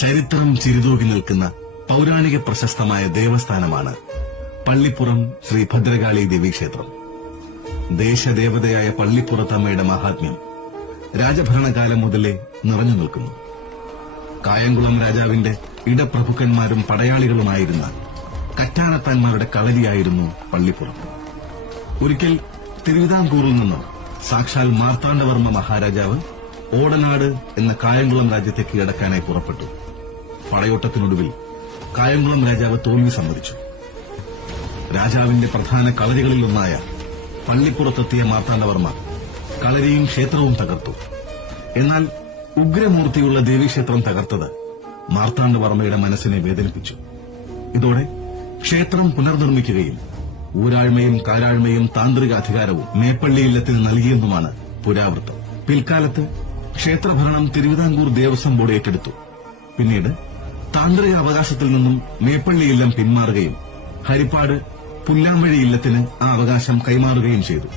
ചരിത്രം ചിരിതൂകി നിൽക്കുന്ന പൌരാണിക പ്രശസ്തമായ ദേവസ്ഥാനമാണ് പള്ളിപ്പുറം ശ്രീ ഭദ്രകാളി ദേവീക്ഷേത്രം. ദേശദേവതയായ പള്ളിപ്പുറത്തമ്മയുടെ മഹാത്മ്യം രാജഭരണകാലം മുതലേ നിറഞ്ഞു നിൽക്കുന്നു. കായംകുളം രാജാവിന്റെ ഇടപ്രഭുക്കന്മാരും പടയാളികളുമായിരുന്ന കറ്റാനത്താന്മാരുടെ കളരിയായിരുന്നു പള്ളിപ്പുറം. ഒരിക്കൽ തിരുവിതാംകൂറിൽ നിന്നും സാക്ഷാൽ മാർത്താണ്ഡവർമ്മ മഹാരാജാവ് ഓടനാട് എന്ന കായംകുളം രാജ്യത്തെ കീഴടക്കാനായി പുറപ്പെട്ടു. പടയോട്ടത്തിനൊടുവിൽ കായംകുളം രാജാവ് തോൽവി സമ്മതിച്ചു. രാജാവിന്റെ പ്രധാന കളരികളിലൊന്നായ പള്ളിപ്പുറത്തെത്തിയ മാർത്താണ്ഡവർമ്മ കളരിയും ക്ഷേത്രവും തകർത്തു. എന്നാൽ ഉഗ്രമൂർത്തിയുള്ള ദേവീക്ഷേത്രം തകർത്തത് മാർത്താണ്ഡവർമ്മയുടെ മനസ്സിനെ വേദനിപ്പിച്ചു. ഇതോടെ ക്ഷേത്രം പുനർനിർമ്മിക്കുകയും ഊരാഴ്മയും കാരാഴ്മയും താന്ത്രിക അധികാരവും മേപ്പള്ളി ഇല്ലത്തിന് നൽകിയെന്നുമാണ് പുരാവൃത്തം. പിൽക്കാലത്ത് ക്ഷേത്രഭരണം തിരുവിതാംകൂർ ദേവസ്വം ബോർഡ് ഏറ്റെടുത്തു. പിന്നീട് താന്ത്രിക അവകാശത്തിൽ നിന്നും മേപ്പള്ളി ഇല്ലം പിന്മാറുകയും ഹരിപ്പാട് പുല്ലാമ്പഴി ഇല്ലത്തിന് ആ അവകാശം കൈമാറുകയും ചെയ്തു.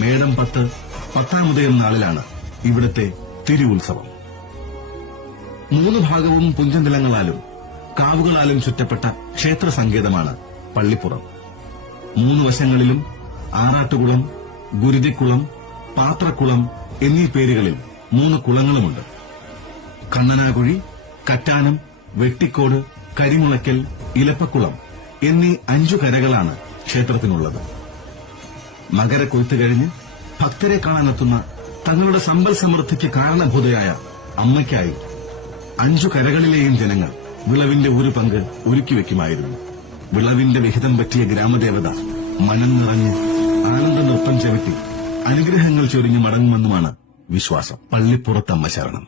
മേടം 10 10-ാമതയം നാളിലാണ് ഇവിടുത്തെ തിരുവുത്സവം. 3 ഭാഗവും പുഞ്ചനിലങ്ങളാലും കാവുകളാലും ചുറ്റപ്പെട്ട ക്ഷേത്ര സങ്കേതമാണ് പള്ളിപ്പുറം. 3 വശങ്ങളിലും ആറാട്ടുകുളം, ഗുരുതിക്കുളം, പാത്രക്കുളം എന്നീ പേരുകളിൽ 3 കുളങ്ങളുമുണ്ട്. കണ്ണനാകുഴി, കറ്റാനം, വെട്ടിക്കോട്, കരിമുളയ്ക്കൽ, ഇലപ്പക്കുളം എന്നീ 5 കരകളാണ് ക്ഷേത്രത്തിനുള്ളത്. മകരക്കൊയ്ത്ത് കഴിഞ്ഞ് ഭക്തരെ കാണാനെത്തുന്ന തങ്ങളുടെ സമ്പൽ സമൃദ്ധിക്ക് കാരണഭൂതയായ അമ്മയ്ക്കായി 5 കരകളിലെയും ജനങ്ങൾ വിളവിന്റെ ഒരു പങ്ക് ഒരുക്കിവെക്കുമായിരുന്നു. വിളവിന്റെ വിഹിതം പറ്റിയ ഗ്രാമദേവത മനം നിറഞ്ഞ് ആനന്ദ നൃത്തം ചവിട്ടി അനുഗ്രഹങ്ങൾ ചൊരിഞ്ഞ് മടങ്ങുമെന്നുമാണ് വിശ്വാസം. പള്ളിപ്പുറത്തമ്മ ശരണം.